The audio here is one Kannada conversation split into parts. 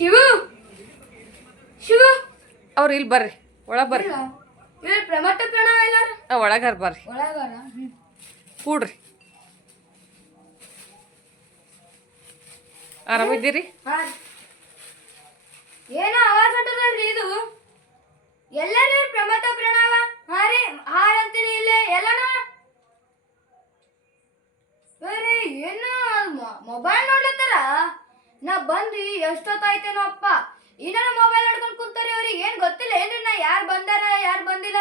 ಶಿವು! ಶಿವು! ಅವ್ರು ಇಲ್ಲಿ ಬರ್ರಿ. ಒಳಗೆ ಬರ್ರಿ. ಇವ್ರು ಪ್ರಮಟ್ಟ ಪ್ರಣವ ಎಲ್ಲಾರು ಆ, ಒಳಗಾರ ಬರ್ರಿ. ಕೂಡ್ರಿ. ಆರಾಮಿದ್ದೀರಿ ಏನೋ ಆವಾಜ್ ಹೊಂಟದಲ್ರಿ ಇದು? ಎಲ್ಲರೂ ಪ್ರಮತ ಪ್ರಣವ? ಹಾರಿ ಹಾರ್ ಅಂತೀರಿ ಇಲ್ಲೇ ಎಲ್ಲನ? ಏನು ಮೊಬೈಲ್ ನೋಡ್ಲತ್ತಾರ? ನಾ ಬಂದು ಎಷ್ಟೊತ್ತಾಯ್ತೇನೋ ಅಪ್ಪ. ಇನ್ನೂ ಮೊಬೈಲ್ ನೋಡ್ಕೊಂಡು ಕುಂತಾರಿ ಅವ್ರಿಗೆ, ಏನ್ ಗೊತ್ತಿಲ್ಲ. ಏನ್ರಿ ನಾ ಯಾರು ಬಂದಾರ, ಯಾರು ಬಂದಿಲ್ಲ.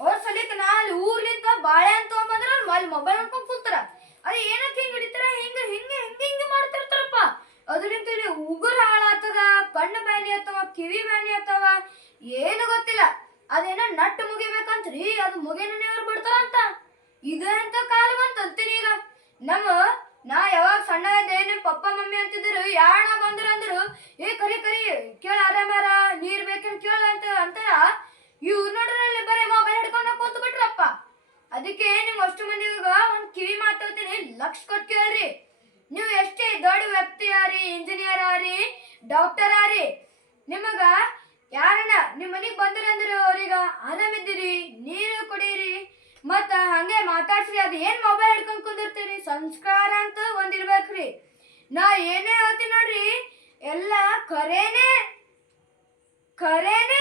ಅವ್ರ ಸಲಿಕ್ಕೆ ನಾ ಅಲ್ಲಿ ಊರ್ಲಿಂದ ಬಾಳೆ ಅಂತ ಅವ್ರು ಅಲ್ಲಿ ಮೊಬೈಲ್ ನೋಡ್ಕೊಂಡು ಕುಂತಾರ ಅದು ಏನಕ್ಕೆ ಹಿಂಗ್ ಹಿಡಿತಾರ, ಹಿಂಗ ಹಿಂಗ ಹಿಂಗ ಹಿಂಗ ಮಾಡ್ತಿರ್ತಾರಪ್ಪ. ಅದರಿಂದ ಉಗುರು ಹಾಳಾಗ್ತದ ಕಣ್ಣು ಬ್ಯಾನಿ ಅಥವಾ ಕಿವಿ ಬ್ಯಾನಿ ಅಥವಾ ಏನು ಗೊತ್ತಿಲ್ಲ. ಅದೇನೋ ನಟ್ಟು ಮುಗಿಬೇಕಂತ್ರಿ, ಅದು ಮುಗಿನೇ ಅವ್ರು ಬಿಡ್ತಾರಂತ. ಇದು ಎಂತ ಕಾಲ ಬಂತ ಅಂತೀನಿ ಈಗ. ನಮ್ಮ ಅಂತಿದ್ರು ಯಾಣ ಬಂದ್ರು ಅಂದ್ರು, ಏ ಕರಿ ಕರಿ, ಕೇಳ ಆರಾಮಾರ ನೀರ್ ಬೇಕೇನ್ ಕೇಳ ಅಂತ ಅಂತಾರ ಇವ್ ನೋಡ್ರಲ್ಲಿ ಬರೀ ಮೊಬೈಲ್ ಹಿಡ್ಕೊಂಡು ಕೂತು ಬಿಟ್ರಪ್ಪ ಅದಕ್ಕೆ ನಿಮ್ ಅಷ್ಟು ಮಂದಿಗ ಒಂದ್ ಕಿವಿ ಮಾತಾಡ್ತೀನಿ ಲಕ್ಷ ಕೊಟ್ ಕೇಳ್ರಿ. ನೀವು ಎಷ್ಟೇ ದೊಡ್ಡ ವ್ಯಕ್ತಿ ಆರಿ ಇಂಜಿನಿಯರ್ ಆರಿ ಡಾಕ್ಟರ್ ಆರಿ, ನಿಮಗ ಯಾರನ್ನ ನಿಮ್ಮ ಮನೆಗೆ ಬಂದ್ರಂದ್ರೆ ಅವ್ರೀಗ ಆರಾಮಿದ್ದೀರಿ, ನೀರು ಕುಡೀರಿ, ಮತ್ತ ಹಂಗೆ ಮಾತಾಡ್ಸ್ರಿ ಅದು ಏನ್ ಮೊಬೈಲ್ ಹಿಡ್ಕೊಂಡ್ ಕುಂದಿರ್ತೀರಿ? ಸಂಸ್ಕಾರ ಅಂತ ಒಂದ್ ನಾ ಏನೇ ಹೇಳ್ತೀನಿ ನೋಡ್ರಿ ಎಲ್ಲ ಖರೇನೆ ಖರೇನೆ